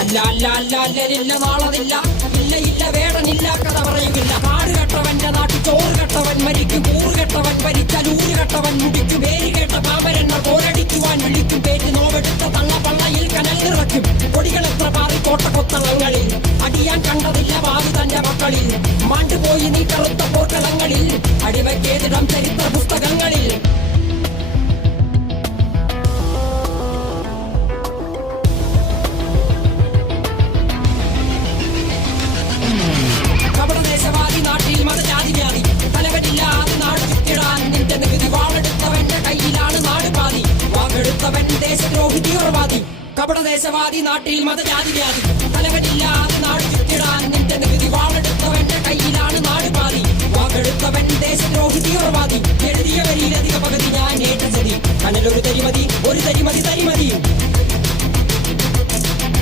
അല്ല അല്ല അല്ല അല്ലലില്ല നാളതില്ല, ഇല്ല ഇല്ല വേടനില്ല കഥ പറയുകില്ല. കാട് കെട്ടവന്റെ നാട്ടിൽ ചോറ് കെട്ടവൻ മരിക്കും, കൂറ് കെട്ടവൻ ഭരിച്ചാൽ ഊര് കെട്ടവൻ മുടിക്കും. പേര് കേട്ട പാമ്പരെണ്ണ പോരടിക്കുവാൻ വിളിക്കും, പേറ്റ് നോവെടുത്ത തള്ള പള്ളയിൽ കനൽ നിറയ്ക്കും. കൊടികൾ എത്ര പാറി കോട്ടക്കൊത്തളങ്ങളിൽ, അടിയാൻ കണ്ടതില്ല ഭാവി തന്റെ മക്കളിൽ. മാണ്ടുപോയി നീ കറുത്ത പോർക്കളങ്ങളിൽ, അടിവയ്ക്കേതിടം ചരിത്ര പുസ്തകങ്ങളിൽ. കപടദേശവാദി നാട്ടിൽ മതജാതി വ്യാധി, തലവനില്ലാതെ നാട് ചുറ്റിടാൻ നിന്റെ നികുതി. വാളെടുത്തവന്റെ കയ്യിലാണ് നാട് പാതി, വാക്കെടുത്തവൻ ദേശദ്രോഹി തീവ്രവാദി. കപടദേശവാദി നാട്ടിൽ മതജാതി വ്യാധി, തലവനില്ലാതെ നാട് ചുറ്റിടാൻ നിന്റെ നികുതി. വാളെടുത്തവന്റെ കയ്യിലാണ് നാട് പാതി, വാക്കെടുത്തവൻ ദേശദ്രോഹി തീവ്രവാദി. എഴുതിയ വരിയിലധിക പകുതി ഞാൻ ഏറ്റ ചതി, കനലൊരു തരിമതി ഒരു തരിമതി തരി.